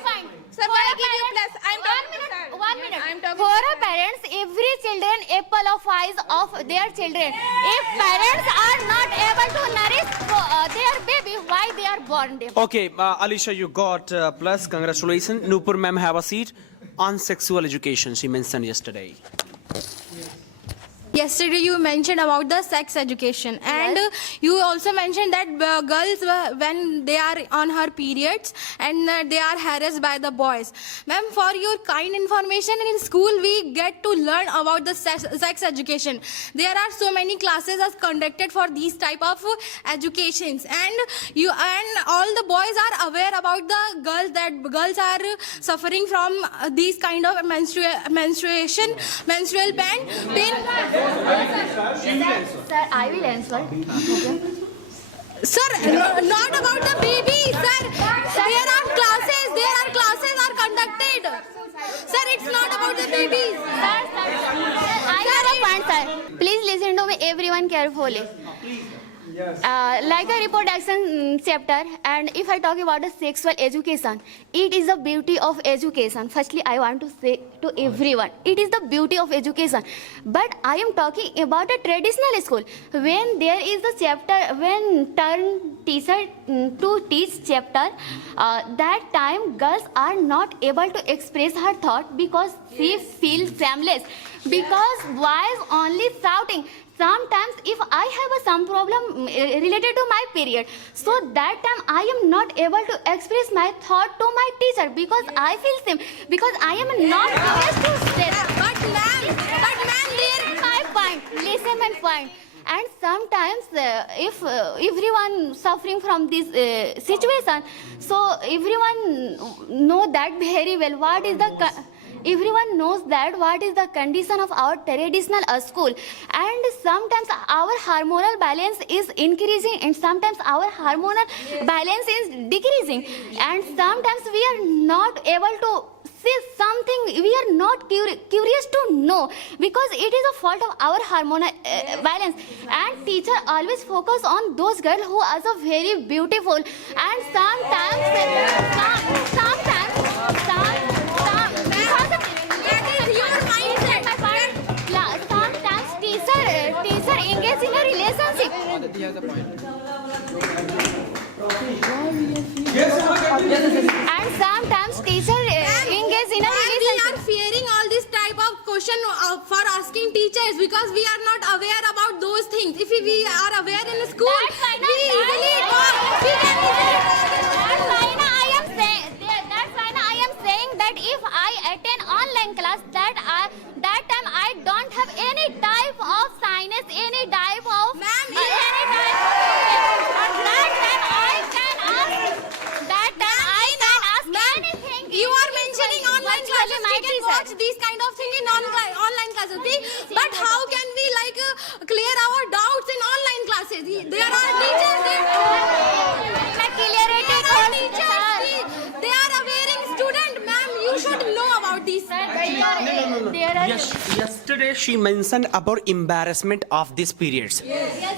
Sir, why give you plus? I'm talking, sir. 1 minute. I'm talking. For our parents, every children apple of eyes of their children. If parents are not able to nourish their baby, why they are born them? Okay, Alisha, you got plus. Congratulations. Nupur ma'am, have a seat. On sexual education, she mentioned yesterday. Yesterday you mentioned about the sex education, and you also mentioned that girls when they are on her periods and they are harassed by the boys. Ma'am, for your kind information, in school we get to learn about the sex education. There are so many classes as conducted for these type of educations, and all the boys are aware about the girls, that girls are suffering from these kind of menstrual pain. Sir, I will answer. Sir, not about the baby, sir. There are classes are conducted. Sir, it's not about the babies. I have a point, sir. Please listen to me, everyone, carefully. Like a reproduction chapter, and if I talk about the sexual education, it is the beauty of education. Firstly, I want to say to everyone, it is the beauty of education. But I am talking about a traditional school. When there is a chapter, when turn teacher to teach chapter, that time girls are not able to express her thought because she feels shameless. Because boys only shouting. Sometimes if I have some problem related to my period, so that time I am not able to express my thought to my teacher because I feel same, because I am not curious to say. But ma'am, My point, listen my point. And sometimes if everyone suffering from this situation, so everyone know that very well what is the everyone knows that what is the condition of our traditional school, and sometimes our hormonal balance is increasing and sometimes our hormonal balance is decreasing, and sometimes we are not able to see something, we are not curious to know because it is a fault of our hormonal balance, and teacher always focus on those girls who are so very beautiful, and sometimes teacher engage in a relationship. And sometimes teacher engage in a relationship. We are fearing all this type of question for asking teachers because we are not aware about those things. If we are aware in school, That's why we easily talk. We can easily talk. That's why I am saying that if I attend online class, that time I don't have any type of sinus, any type of Ma'am, any type. That time I can ask anything. You are mentioning online classes. We can watch these kind of things in online classes. But how can we clear our doubts in online classes? There are teachers there. They are aware student, ma'am. You should know about these. Yesterday she mentioned about embarrassment of these periods.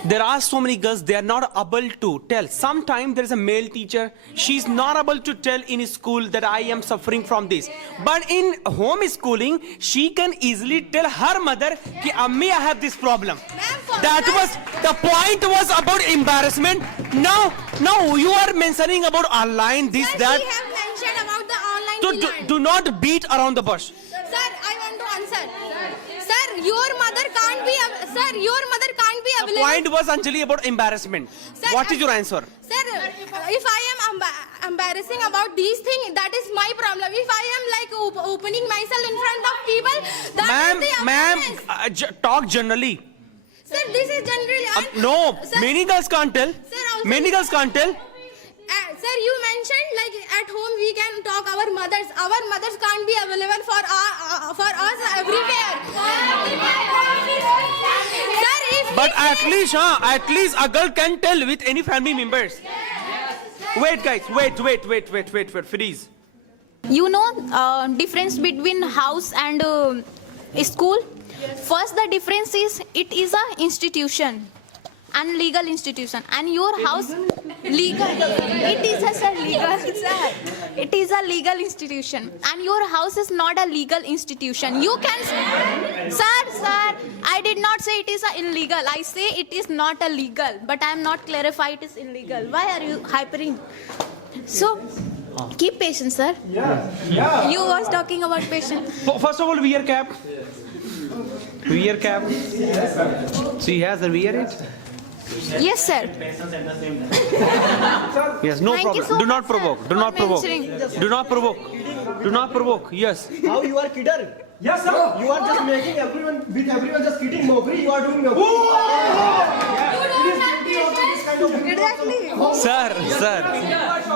There are so many girls, they are not able to tell. Sometimes there is a male teacher, she's not able to tell in school that I am suffering from this. But in home schooling, she can easily tell her mother, ki Ammi, I have this problem. That was, the point was about embarrassment. Now you are mentioning about online, this, that. We have mentioned about the online. Do not beat around the bush. Sir, I want to answer. Sir, your mother can't be The available. point was Anjali about embarrassment. Sir, What is your answer? Sir, if I am embarrassing about these things, that is my problem. If I am opening myself in front of people, that is the awareness. Talk generally. Sir, this is generally. No, Sir, many girls can't tell. Sir, also- Many girls can't tell. Sir, you mentioned at home we can talk our mothers. Our mothers can't be available for us everywhere. Sir, if But at least a girl can tell with any family members. Wait, guys, wait, freeze. You know difference between house and school? First, the difference is it is a institution and legal institution, and your house legal. It is a legal. It is a legal institution, and your house is not a legal institution. You can, sir. I did not say it is a illegal. I say it is not a legal, but I am not clarify it is illegal. Why are you hypering? So. Keep patience, sir. Yeah. You was talking about patience. First of all, wear cap. Wear cap. She has a wear it. Yes, sir. Yes, no Thank you problem. so Do not much, provoke. sir, Do for not provoke. mentioning. Do not provoke. Do not provoke. Yes. How you are kidding? Yes, sir. You are just making everyone just kidding mockery. You are doing mockery.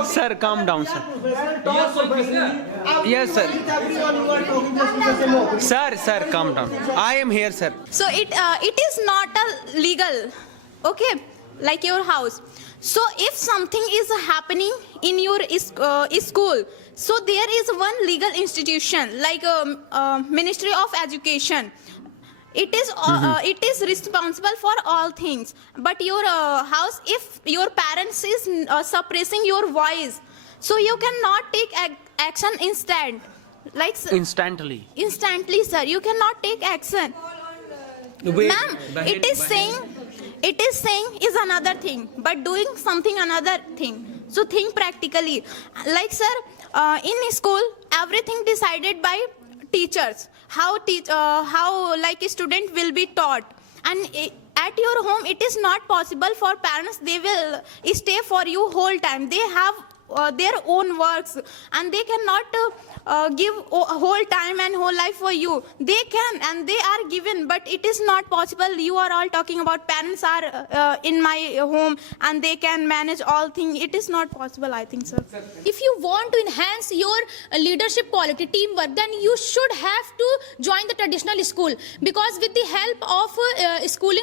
Sir, calm down, sir. Yes, sir. Sir, calm down. I am here, sir. So it is not a legal, okay, like your house. So if something is happening in your school, so there is one legal institution like Ministry of Education. It is responsible for all things. But your house, if your parents is suppressing your voice, so you cannot take action instead. Like Instantly. instantly, sir, you cannot take action. Wait. Ma'am, it is saying is another thing, but doing something another thing. So think practically. Like, sir, in school, everything decided by teachers. How like a student will be taught. And at your home, it is not possible for parents. They will stay for you whole time. They have their own works, and they cannot give whole time and whole life for you. They can, and they are given, but it is not possible. You are all talking about parents are in my home and they can manage all things. It is not possible, I think, sir. If you want to enhance your leadership quality, teamwork, then you should have to join the traditional school, because with the help of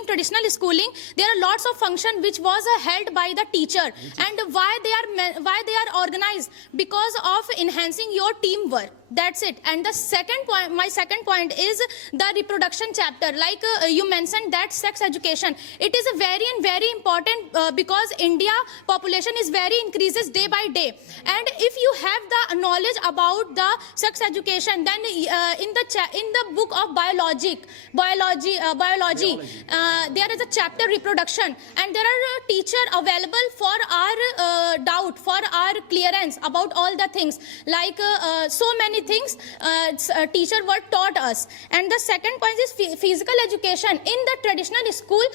traditional schooling, there are lots of function which was held by the teacher. And why they are organized? Because of enhancing your teamwork. That's it. And the second point, my second point is the reproduction chapter. Like you mentioned that sex education, it is a very important because India population is very increases day by day. And if you have the knowledge about the sex education, then in the book of biology, there is a chapter reproduction, and there are a teacher available for our doubt, for our clearance about all the things. Like so many things teacher were taught us. And the second point is physical education. In the traditional school,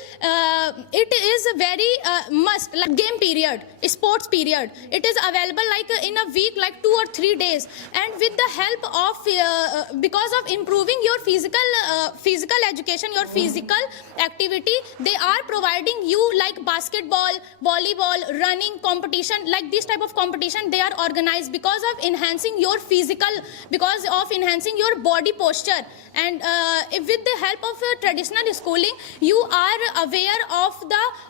it is very must, like game period, sports period. It is available like in a week, like 2 or 3 days. And with the help of because of improving your physical education, your physical activity, they are providing you like basketball, volleyball, running competition, like this type of competition they are organized because of enhancing your physical, because of enhancing your body posture. And with the help of traditional schooling, you are aware of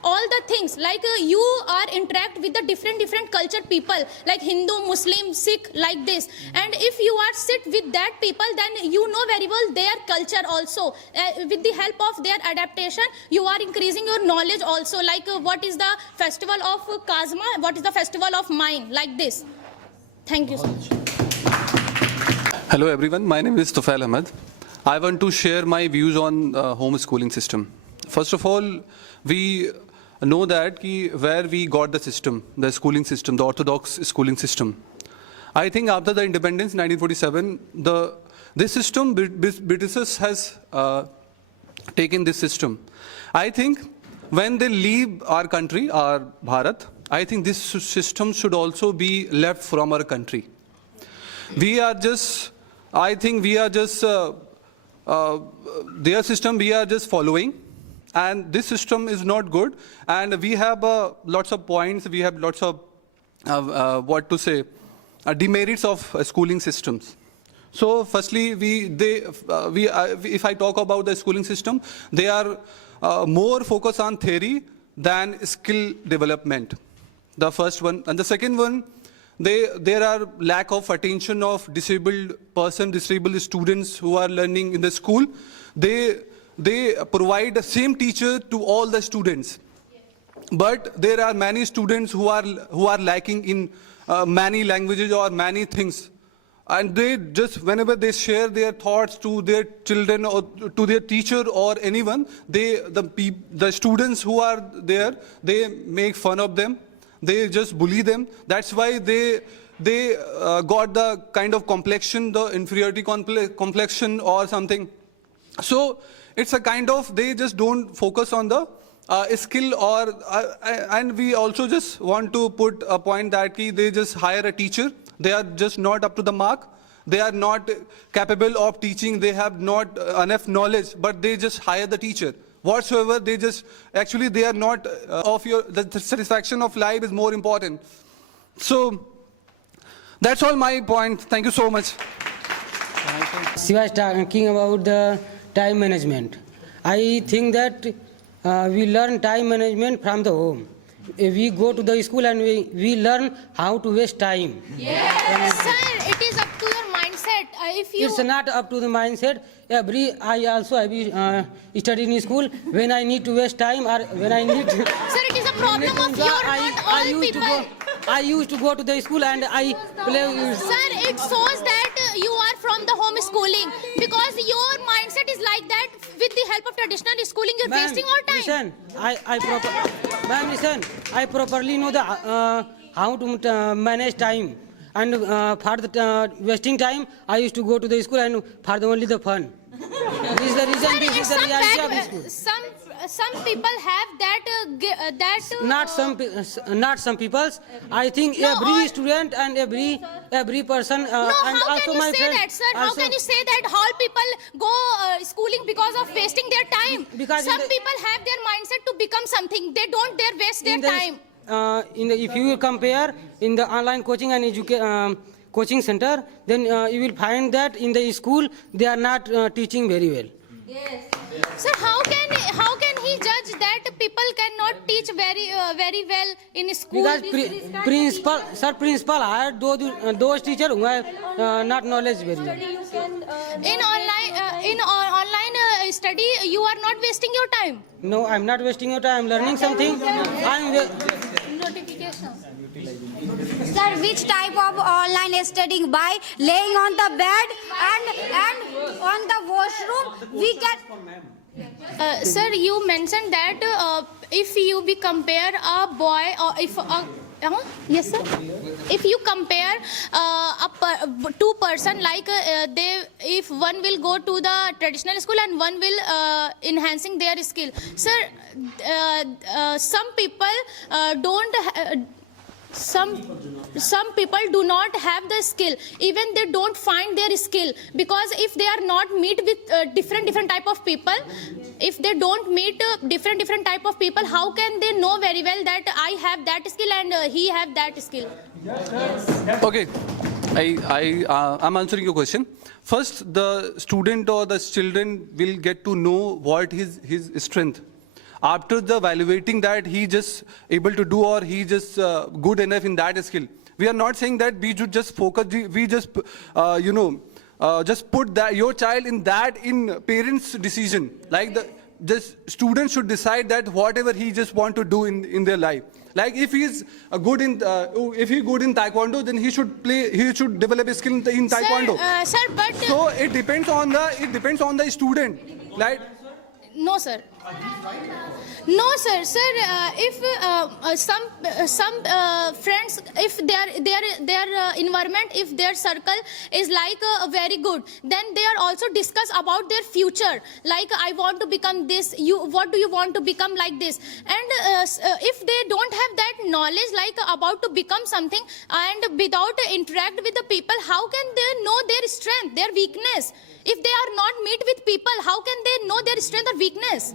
all the things, like you are interact with the different culture people, like Hindu, Muslim, Sikh, like this. And if you are sit with that people, then you know very well their culture also. With the help of their adaptation, you are increasing your knowledge also, like what is the festival of Kazma, what is the festival of Mine, like this. Thank you so much. Hello everyone, my name is Tufail Ahmed. I want to share my views on homeschooling system. First of all, we know that where we got the system, the schooling system, the orthodox schooling system. I think after the independence, 1947, this system, Britishers has taken this system. I think when they leave our country, our Bharat, I think this system should also be left from our country. I think we are just, their system we are just following, and this system is not good, and we have lots of points, we have lots of, demerits of schooling systems. So firstly, if I talk about the schooling system, they are more focused on theory than skill development. The first one. And the second one, there are lack of attention of disabled students who are learning in the school. They provide the same teacher to all the students. But there are many students who are lacking in many languages or many things. And they just, whenever they share their thoughts to their children or to their teacher or anyone, the students who are there, they make fun of them. They just bully them. That's why they got the kind of complexion, the inferiority complexion or something. So it's a kind of, they just don't focus on the skill or, and we also just want to put a point that they just hire a teacher. They are just not up to the mark. They are not capable of teaching. They have not enough knowledge, but they just hire the teacher. Whatsoever, they just, actually they are not the satisfaction of life is more important. So, that's all my point. Thank you so much. She was talking about the time management. I think that we learn time management from the home. We go to the school and we learn how to waste time. Sir, it is up to your mindset. If you It's not up to the mindset. I also have studied in school. When I need to waste time or when I need to... Sir, it is a problem of your, not all people. I used to go to the school and I play... Sir, it shows that you are from the home schooling because your mindset is like that. With the help of traditional schooling, you're wasting all time. Listen, I properly know the how to manage time. And for the wasting time, I used to go to the school and for only the fun. This is the reason. Sir, This is the reality of school. Some people have that Not some peoples. I think every student and every person no, and how also can you my say friends. that, sir? How can you say that all people go schooling because of wasting their time? Because some people have their mindset to become something. They don't dare waste their time. If you compare in the online coaching and coaching center, then you will find that in the school they are not teaching very well. Yes. Sir, how can he judge that people cannot teach very well in school? Because principal hired those teachers who have not knowledge very well. In online study, you are not wasting your time. No, I'm not wasting your time. I'm learning something. Sir, which type of online studying? By laying on the bed and on the washroom, we can... Sir, you mentioned that if you be compare a boy or if yes sir, if you compare two person like if one will go to the traditional school and one will enhancing their skill, sir, some people some people do not have the skill, even they don't find their skill, because if they are not meet with different type of people, if they don't meet different type of people, how can they know very well that I have that skill and he have that skill? Okay, I'm answering your question. First, the student or the children will get to know what his strength. After the evaluating that he just able to do or he just good enough in that skill. We are not saying that we should just focus, we just, just put that your child in parents' decision. Like the student should decide that whatever he just want to do in their life. Like if he's good in taekwondo, then he should develop a skill in taekwondo. Sir, but so it depends on the student, right? No, sir. No, sir. Sir, if some friends, if their environment, if their circle is like very good, then they are also discuss about their future. Like I want to become this. What do you want to become like this? And if they don't have that knowledge, like about to become something, and without interact with the people, how can they know their strength, their weakness? If they are not meet with people, how can they know their strength or weakness?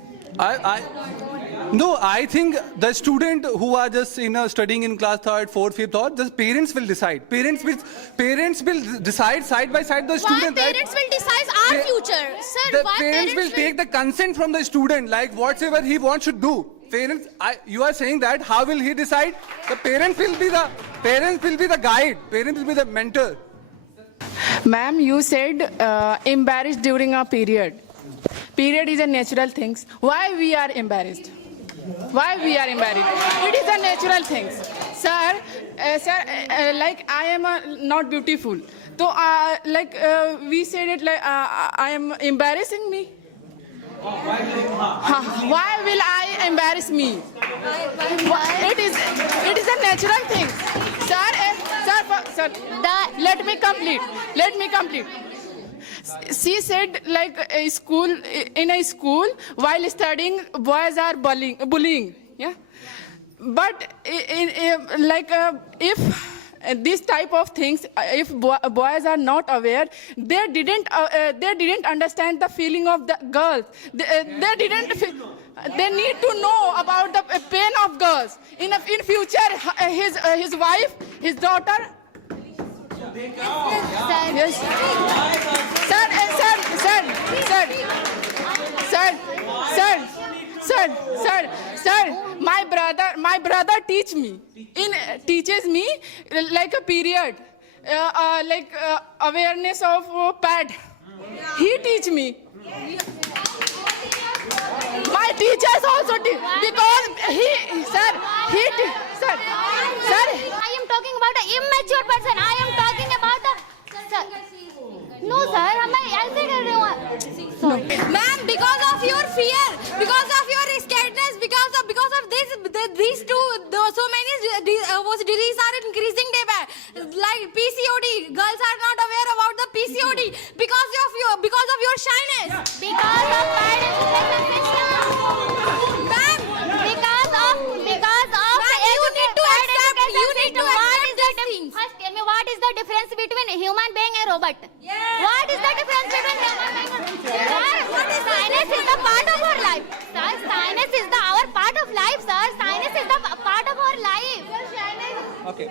No, I think the student who are just studying in class 3rd, 4th, 5th, the parents will decide. Parents will decide side by side the student. Why parents will decide our future, sir? The Why parents will take the consent from the student, like whatever he wants to do. Parents, you are saying that how will he decide? The parents will be the guide. Parents will be the mentor. Ma'am, you said embarrassed during a period. Period is a natural thing. Why we are embarrassed? Why we are embarrassed? It is a natural thing. Sir, like I am not beautiful. So we said it like I am embarrassing me. Why will I embarrass me? It is a natural thing. Sir, let me complete. She said like in a school while studying boys are bullying. Yeah, but if this type of things, if boys are not aware, they didn't understand the feeling of the girls. They didn't. They need to know about the pain of girls. In future, his wife, his daughter. Yes. Sir, my brother teaches me like a period, awareness of pad. He teach me. My teachers also teach because sir. I am talking about an immature person. I am talking about a. No, sir. मैं ऐसे कर रही हूँ. Ma'am, because of your fear, because of your scaredness, because of these two, so many diseases are increasing day by like PCOD. Girls are not aware about the PCOD because of your shyness. Because of bad education system. Ma'am, Because of you need to accept these things. First, tell me what is the difference between a human being and robot? What is the difference between human being and science is the part of our life. Sir, science is our part of life, sir. Science is the part of our life. Okay.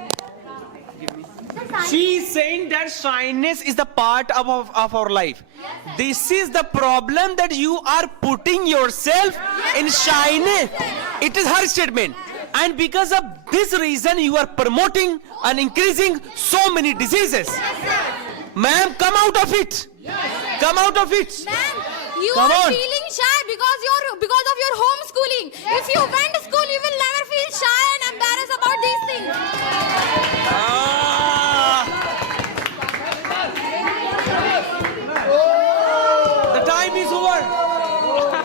She is saying that shyness is the part of our life. This is the problem, that you are putting yourself in shyness. It is her statement. And because of this reason, you are promoting and increasing so many diseases. Ma'am, come out of it. Come out of it. Ma'am, you Come are on. feeling shy because of your homeschooling. If you went to school, you will never feel shy and embarrassed about these things. The time is over.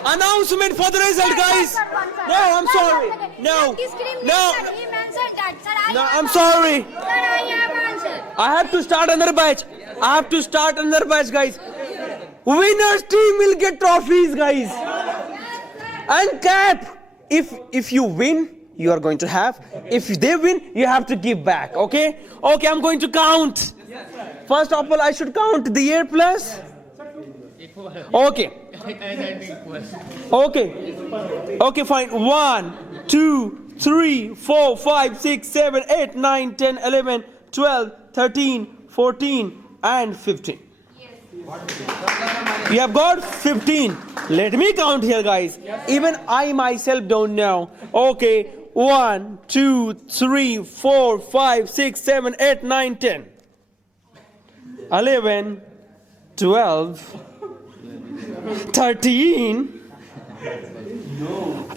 Announcement for the result, guys. No, I'm sorry. No, He mentioned that, sir. I'm sorry. Sir, I have answered. I have to start another batch. Guys. Winners team will get trophies, guys. And cap. If you win, you are going to have. If they win, you have to give back. Okay? Okay, I'm going to count. First of all, I should count the year plus. Okay. Okay, fine. 1, 2, 3, 4, 5, 6, 7, 8, 9, 10, 11, 12, 13, 14, and 15. You have got 15. Let me count here, guys. Even I myself don't know. Okay. 1, 2, 3, 4, 5, 6, 7, 8, 9, 10. 11, 12, 13,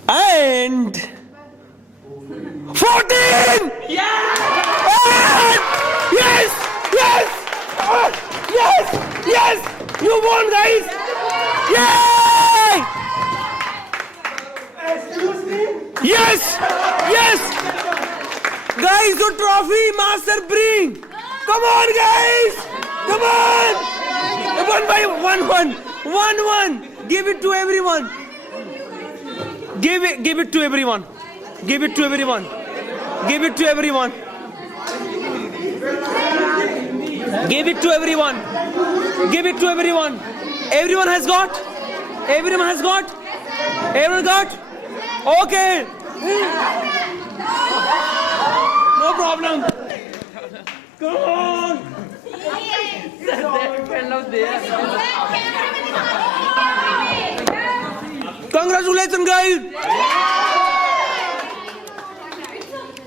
and 14! Yes! Yes! You won, guys! Yay! Excuse me? Yes! Guys, the trophy master bring! Come on, guys! Come on! One by one. Give it to everyone. Give it to everyone. Give it to everyone. Give it to everyone. Give it to everyone. Give it to everyone. Everyone has got? Everyone has got? Everyone got? Okay. No problem. Come on. Congratulations, guys.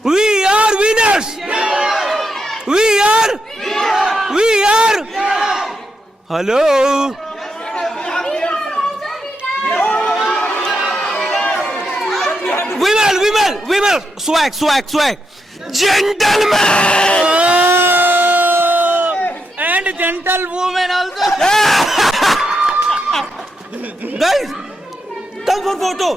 We are winners. We are. Hello. Women. Swag. Gentlemen. And gentlewoman also. Guys, come for photo.